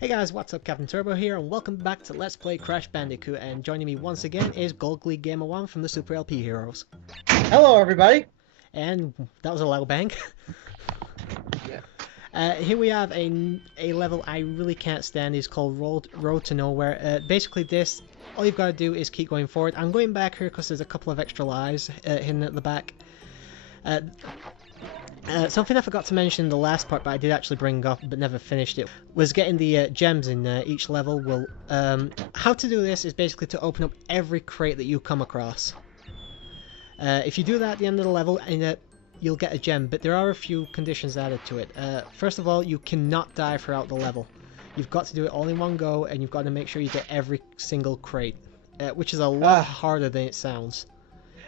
Hey guys, what's up? CaptainTurbo here, and welcome back to Let's Play Crash Bandicoot. And joining me once again is Gold League Gamer 1 from the Super LP Heroes. Hello, everybody. And that was a loud bang. Yeah. Here we have a level I really can't stand. It's called Road to Nowhere. Basically this, all you've got to do is keep going forward. I'm going back here because there's a couple of extra lives hidden at the back. Something I forgot to mention in the last part, but I did actually bring up but never finished it, was getting the gems in each level. Well, how to do this is basically to open up every crate that you come across. If you do that at the end of the level, and you'll get a gem, but there are a few conditions added to it. First of all, you cannot die throughout the level. You've got to do it all in one go, and you've got to make sure you get every single crate, which is a lot harder than it sounds.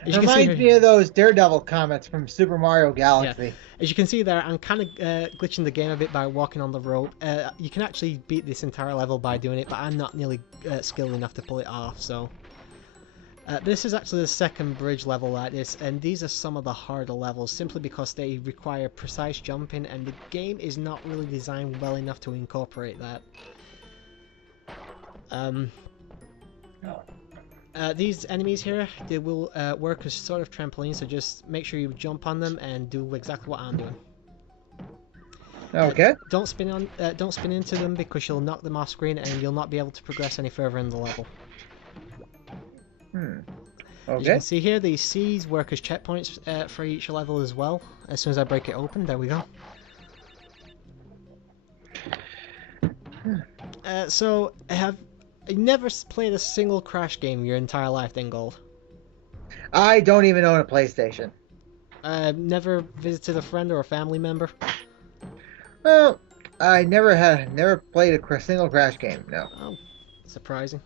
It reminds me of those Daredevil comics from Super Mario Galaxy. Yeah. As you can see there, I'm kind of glitching the game a bit by walking on the rope. You can actually beat this entire level by doing it, but I'm not nearly skilled enough to pull it off, so... this is actually the second bridge level like this, and these are some of the harder levels, simply because they require precise jumping, and the game is not really designed well enough to incorporate that. These enemies here, they will work as sort of trampolines, so just make sure you jump on them and do exactly what I'm doing. Okay. Don't spin into them, because you'll knock them off screen and you'll not be able to progress any further in the level. Okay. As you can see here, these C's work as checkpoints for each level as well. As soon as I break it open, there we go. So, have you never played a single Crash game your entire life then, Gold? I don't even own a PlayStation. Never visited a friend or a family member? Well, I never played a single Crash game, no. Oh, surprising.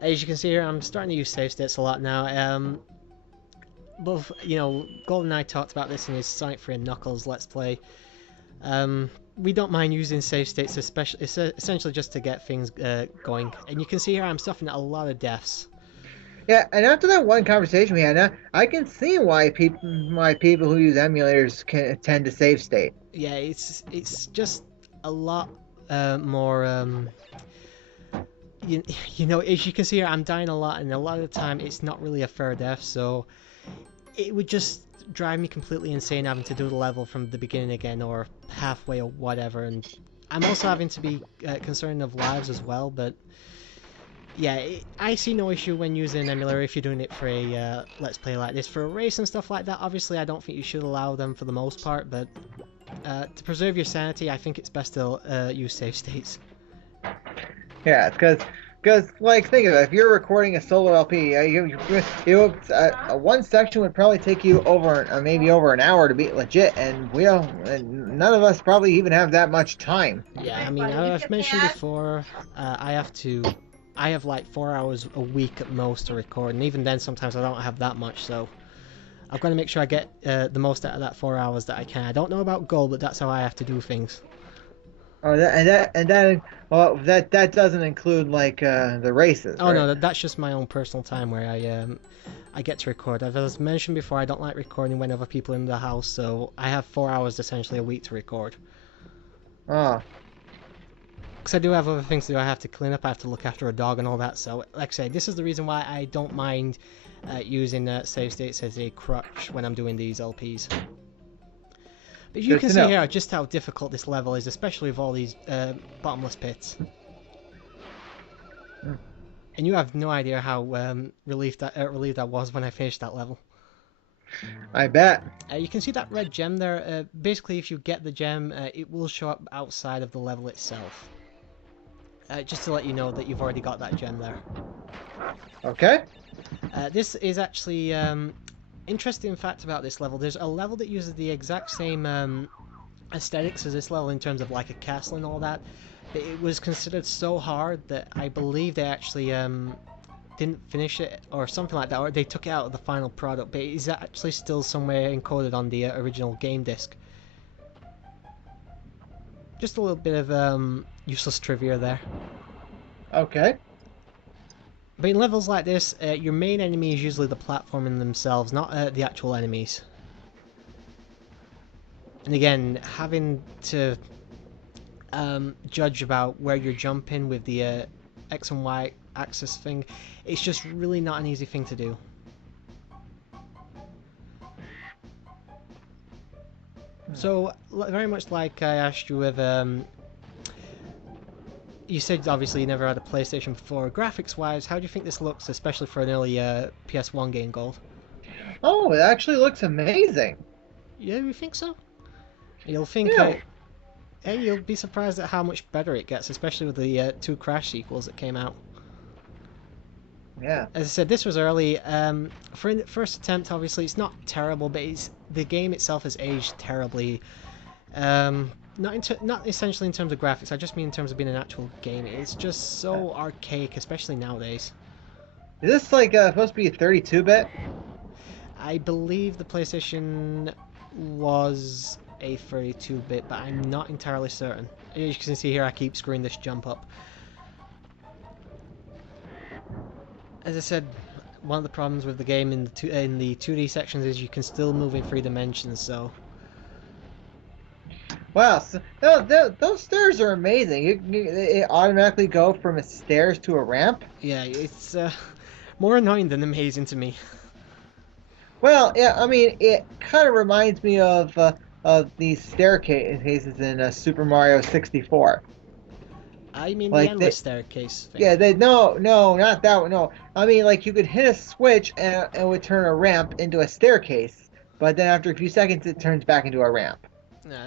As you can see here, I'm starting to use save states a lot now. Both, you know, Gold and I talked about this in his Sonic 3 and Knuckles Let's Play. We don't mind using save states, especially essentially just to get things going. And you can see here I'm suffering a lot of deaths. Yeah, and after that one conversation we had, I can see why people who use emulators can tend to save state. Yeah, it's just a lot more. You know, as you can see here, I'm dying a lot, and a lot of the time it's not really a fair death, so it would just drive me completely insane having to do the level from the beginning again, or halfway, or whatever. And I'm also having to be concerned of lives as well, but yeah, I see no issue when using an emulator if you're doing it for a Let's Play like this. For a race and stuff like that, obviously I don't think you should allow them for the most part, but to preserve your sanity, I think it's best to use save states. Yeah, because like, think of it. If you're recording a solo LP, one section would probably take you maybe over an hour to be legit, and none of us probably even have that much time. Yeah, I mean, I've mentioned before, I have like 4 hours a week at most to record, and even then sometimes I don't have that much, so I've got to make sure I get the most out of that 4 hours that I can. I don't know about Gold, but that's how I have to do things. Oh, that doesn't include like the races. Oh, right? no, that's just my own personal time where I get to record. As mentioned before, I don't like recording when other people are in the house, so I have 4 hours essentially a week to record. Oh. Because I do have other things to do. I have to clean up, I have to look after a dog and all that, so like I say, this is the reason why I don't mind using save states as a crutch when I'm doing these LPs. But you can see here just how difficult this level is, especially with all these bottomless pits. And you have no idea how relieved I was when I finished that level. I bet. You can see that red gem there. Basically, if you get the gem, it will show up outside of the level itself. Just to let you know that you've already got that gem there. Okay. This is actually... interesting fact about this level, there's a level that uses the exact same aesthetics as this level in terms of like a castle and all that, but it was considered so hard that I believe they actually didn't finish it or something like that, or they took it out of the final product, but it is actually still somewhere encoded on the original game disc. Just a little bit of useless trivia there. Okay. But in levels like this, your main enemy is usually the platforming themselves, not the actual enemies. And again, having to judge about where you're jumping with the X and Y axis thing. It's just really not an easy thing to do. So, very much like I asked you with, you said obviously you never had a PlayStation before. Graphics-wise, how do you think this looks, especially for an early PS1 game, Gold? Oh, it actually looks amazing. Yeah, you think so? You'll think, Yeah, hey, you'll be surprised at how much better it gets, especially with the two Crash sequels that came out. yeah. As I said, this was early. For the first attempt, obviously, it's not terrible, but the game itself has aged terribly. Not essentially in terms of graphics, I just mean in terms of being an actual game. It's just so archaic, especially nowadays. Is this like supposed to be 32-bit? I believe the PlayStation was a 32-bit, but I'm not entirely certain. As you can see here, I keep screwing this jump up. As I said, one of the problems with the game in the 2D sections is you can still move in 3 dimensions, so... Wow, so, those stairs are amazing. It automatically go from a stairs to a ramp. Yeah, it's more annoying than amazing to me. Well, yeah, I mean, it kind of reminds me of these staircases in Super Mario 64. I mean the Like endless staircase thing. yeah, no, not that one. No, I mean like you could hit a switch and it would turn a ramp into a staircase, but then after a few seconds it turns back into a ramp.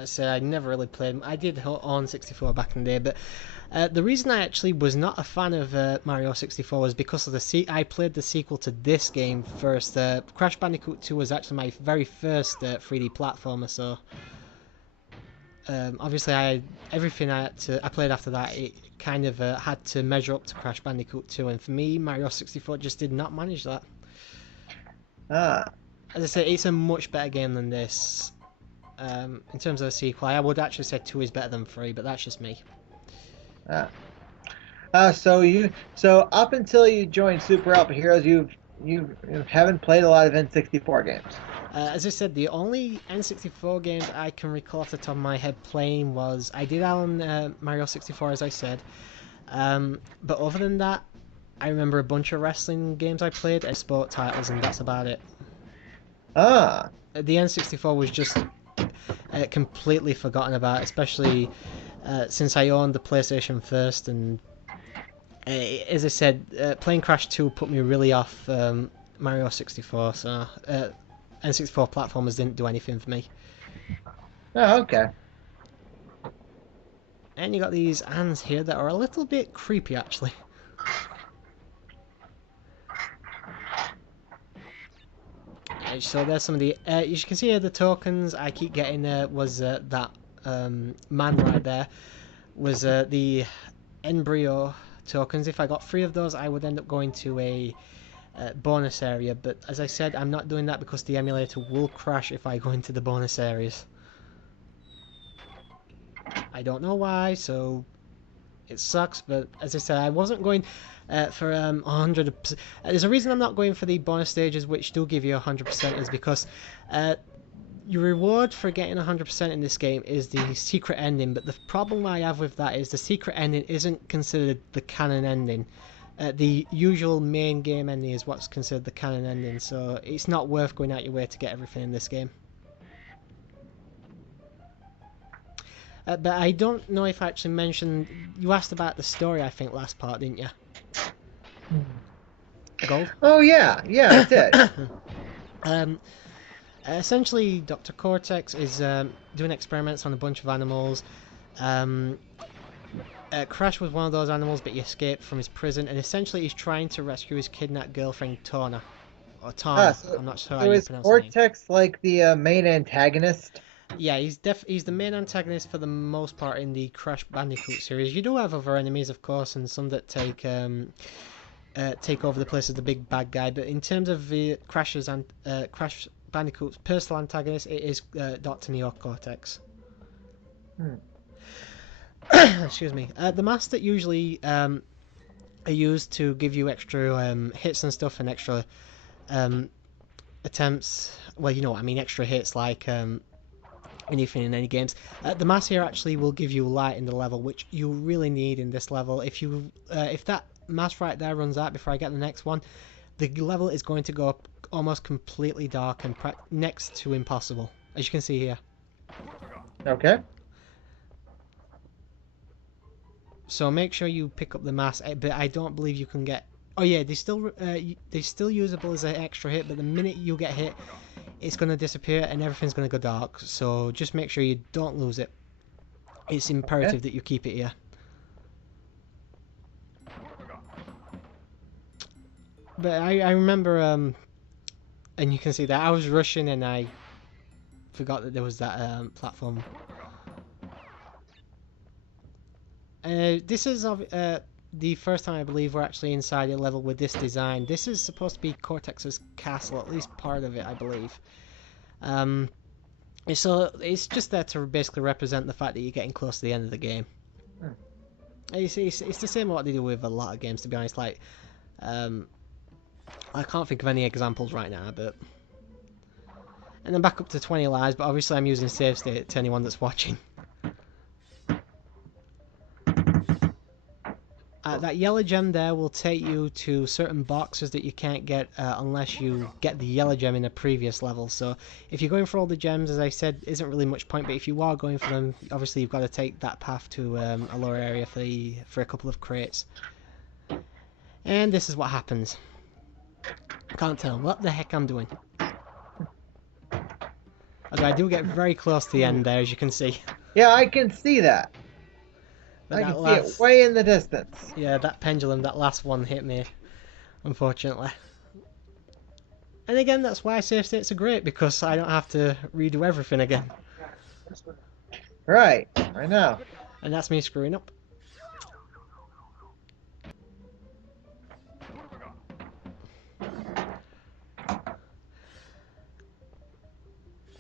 So I never really played. I did on 64 back in the day, but the reason I actually was not a fan of Mario 64 was because of I played the sequel to this game first. Crash Bandicoot 2 was actually my very first 3D platformer, so obviously everything I played after that, it kind of had to measure up to Crash Bandicoot 2, and for me, Mario 64 just did not manage that. Ah, As I say, it's a much better game than this. In terms of a sequel, I would actually say 2 is better than 3, but that's just me. ah. So up until you joined Super Alpha Heroes, you haven't played a lot of N64 games. As I said, the only N64 games I can recall off the top of my head playing was I did on Mario 64, as I said. But other than that, I remember a bunch of wrestling games I played and sport titles, and that's about it. Ah, The N64 was just completely forgotten about, especially since I owned the PlayStation first, and as I said, playing Crash 2 put me really off Mario 64, so N64 platformers didn't do anything for me. oh, okay. And you got these hands here that are a little bit creepy, actually. So there's some of the, you can see here the tokens I keep getting was that man right there was the embryo tokens. If I got 3 of those, I would end up going to a bonus area, but as I said, I'm not doing that because the emulator will crash if I go into the bonus areas. I don't know why, so it sucks, but as I said, I wasn't going for 100%. There's a reason I'm not going for the bonus stages, which do give you 100%, is because your reward for getting 100% in this game is the secret ending, but the problem I have with that is the secret ending isn't considered the canon ending. The usual main game ending is what's considered the canon ending, so it's not worth going out your way to get everything in this game. But I don't know if I actually mentioned, you asked about the story, I think, last part, didn't you? Gold? Oh yeah, I did. Essentially, Dr. Cortex is doing experiments on a bunch of animals. Crash was one of those animals, but he escaped from his prison, and essentially he's trying to rescue his kidnapped girlfriend, Tona. Or Tana, I'm not sure how you pronounce her name. Cortex like the main antagonist? Yeah, he's the main antagonist for the most part in the Crash Bandicoot series. You do have other enemies, of course, and some that take over the place of the big bad guy. But in terms of the Crash Bandicoot's personal antagonist, it is Dr. Neo Cortex. Excuse me. The masks that usually are used to give you extra hits and stuff, and extra attempts. Well, you know what I mean, extra hits like anything in any games. The mass here actually will give you light in the level, which you really need in this level. If that mass right there runs out before I get the next one, the level is going to go almost completely dark and next to impossible, as you can see here. Okay. So make sure you pick up the mass, but I don't believe you can get... Oh yeah, they're still usable as an extra hit, but the minute you get hit, it's going to disappear and everything's going to go dark. So just make sure you don't lose it. It's imperative that you keep it here. But I remember, and you can see that I was rushing and I forgot that there was that platform. This is the first time I believe we're actually inside a level with this design. This is supposed to be Cortex's castle, at least part of it, I believe. So it's just there to basically represent the fact that you're getting close to the end of the game. It's the same what they do with a lot of games, to be honest. Like, I can't think of any examples right now, but... And then back up to 20 lives, but obviously I'm using save state to anyone that's watching. That yellow gem there will take you to certain boxes that you can't get unless you get the yellow gem in a previous level. So if you're going for all the gems, as I said, isn't really much point, but if you are going for them, obviously you've got to take that path to a lower area for a couple of crates. And this is what happens. Can't tell what the heck I'm doing. Although I do get very close to the end there, as you can see. Yeah, I can see that. But I can see it way in the distance. Yeah, that pendulum, that last one hit me, unfortunately. And again, that's why save states are great, because I don't have to redo everything again. Right, I know. And that's me screwing up.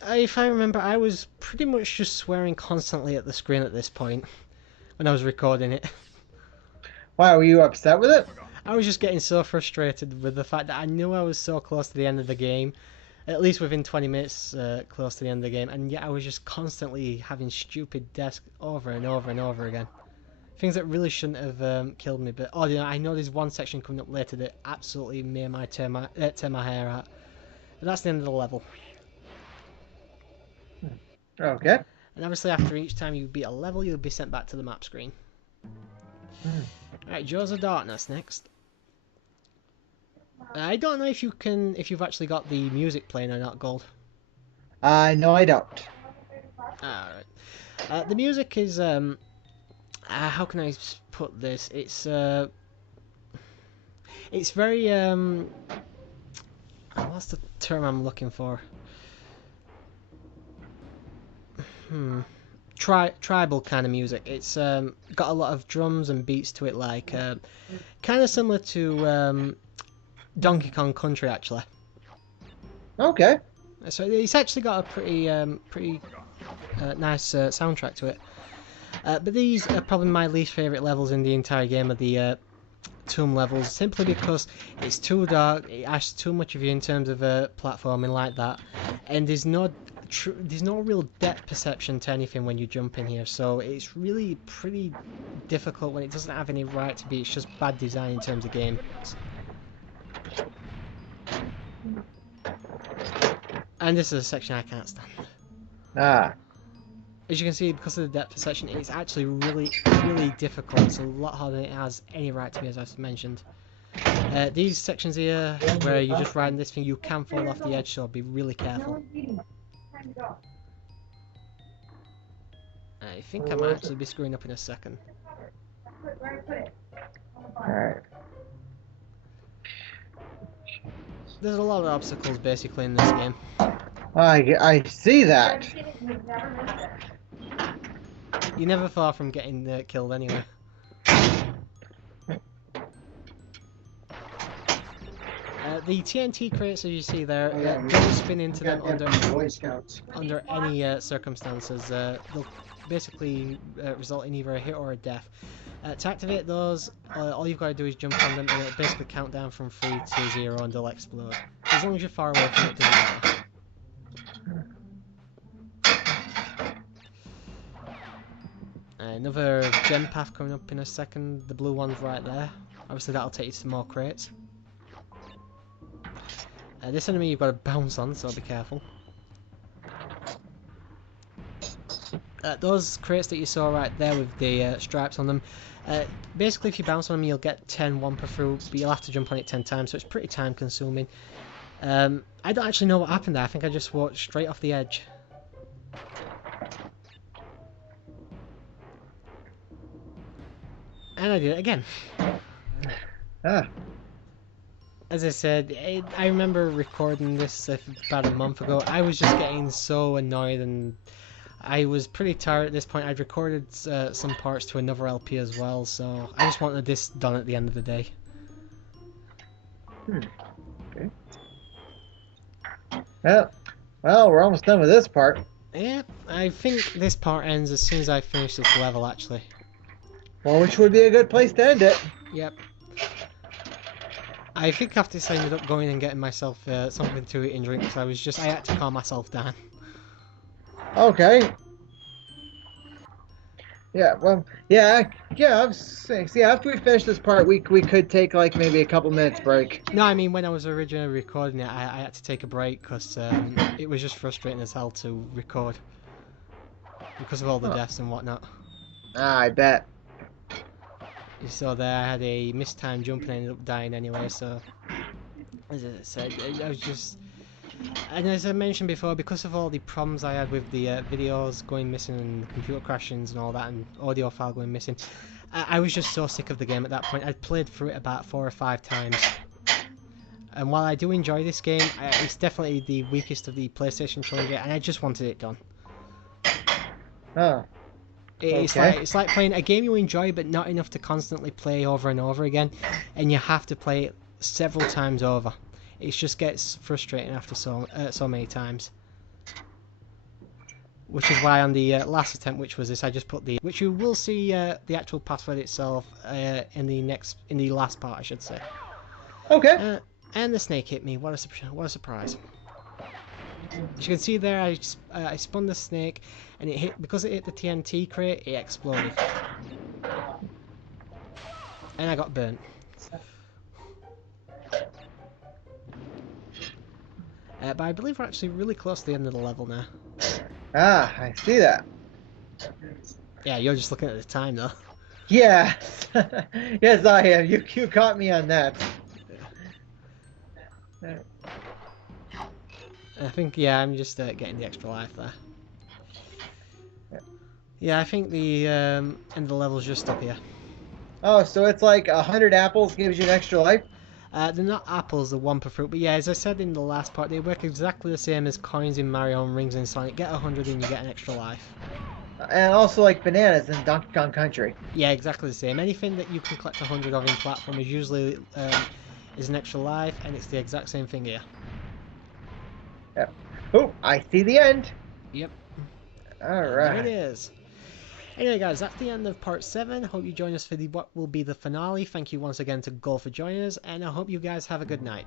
If I remember, I was pretty much just swearing constantly at the screen at this point when I was recording it. Why, were you upset with it? I was just getting so frustrated with the fact that I knew I was so close to the end of the game, at least within 20 minutes close to the end of the game, and yet I was just constantly having stupid deaths over and over and over again. Things that really shouldn't have killed me, but oh, you know, I know there's one section coming up later that absolutely tear my hair out. But that's the end of the level. Okay. And obviously after each time you beat a level, you'll be sent back to the map screen. Alright, Jaws of Darkness next. I don't know if you've actually got the music playing or not, Gold. No, I don't. Alright. The music is, how can I put this? It's very, what's the term I'm looking for? Tribal kind of music. It's got a lot of drums and beats to it, like kind of similar to Donkey Kong Country, actually. Okay. So it's actually got a pretty nice soundtrack to it. But these are probably my least favourite levels in the entire game, of the tomb levels, simply because it's too dark, it asks too much of you in terms of platforming like that, and there's no real depth perception to anything when you jump in here, so it's really pretty difficult when it doesn't have any right to be. It's just bad design in terms of game. And this is a section I can't stand. As you can see, because of the depth perception, it's actually really difficult. It's a lot harder than it has any right to be, as I've mentioned. These sections here, where you're just riding this thing, you can fall off the edge, so be really careful. I think I might actually be screwing up in a second. Alright. There's a lot of obstacles basically in this game. I see that. You're never far from getting killed anyway. The TNT crates, as you see there, don't spin into them under any circumstances. They'll basically result in either a hit or a death. To activate those, all you've got to do is jump on them, and it'll basically count down from 3 to 0 and they'll explode. As long as you're far away from it, doesn't matter. Another gem path coming up in a second. The blue one's right there. Obviously that'll take you to some more crates. This enemy you've got to bounce on, so be careful. Those crates that you saw right there with the stripes on them, basically if you bounce on them you'll get 10 Wumpa fruit, but you'll have to jump on it 10 times, so it's pretty time consuming. I don't actually know what happened there. I think I just walked straight off the edge. And I did it again. Ah. As I said, I remember recording this about a month ago. I was just getting so annoyed and I was pretty tired at this point. I'd recorded some parts to another LP as well, so I just wanted this done at the end of the day. Okay. Well, we're almost done with this part. Yeah, I think this part ends as soon as I finish this level, actually. Well, which would be a good place to end it. Yep. I think after this I ended up going and getting myself something to eat and drink, so I had to calm myself down. Okay. Yeah, well, yeah, I was saying, see, after we finish this part, we could take, like, maybe a couple minutes break. No, I mean, when I was originally recording it, I had to take a break, because it was just frustrating as hell to record. Because of all the deaths and whatnot. Ah, I bet. You saw there, I had a mistimed jump and ended up dying anyway, so... As I said, I was just... And as I mentioned before, because of all the problems I had with the videos going missing and computer crashings and all that, and audio file going missing, I was just so sick of the game at that point. I'd played through it about 4 or 5 times. And while I do enjoy this game, it's definitely the weakest of the PlayStation trilogy, and I just wanted it done. Oh. It's like playing a game you enjoy but not enough to constantly play over and over again, and you have to play it several times over. It just gets frustrating after so many times. Which is why on the last attempt, which was this, I just put which you will see the actual password itself in the last part, I should say. Okay. And the snake hit me. What a surprise! As you can see there, I spun the snake, and because it hit the TNT crate, it exploded, and I got burnt. But I believe we're actually really close to the end of the level now. Ah, I see that. Yeah, you're just looking at the time though. Yeah. Yes, I am. You caught me on that. I think, yeah, I'm just getting the extra life there. Yeah, I think the end of the level's just up here. Oh, so it's like 100 apples gives you an extra life? They're not apples, they're Wumpa fruit, but yeah, as I said in the last part, they work exactly the same as coins in Mario and rings in Sonic. Get 100 and you get an extra life. And also like bananas in Donkey Kong Country. Yeah, exactly the same. Anything that you can collect 100 of in platform is usually is an extra life, and it's the exact same thing here. Yep. Oh, I see the end. Yep. Alright. There it is. Anyway guys, that's the end of part 7. Hope you join us for what will be the finale. Thank you once again to Gold for joining us, and I hope you guys have a good night.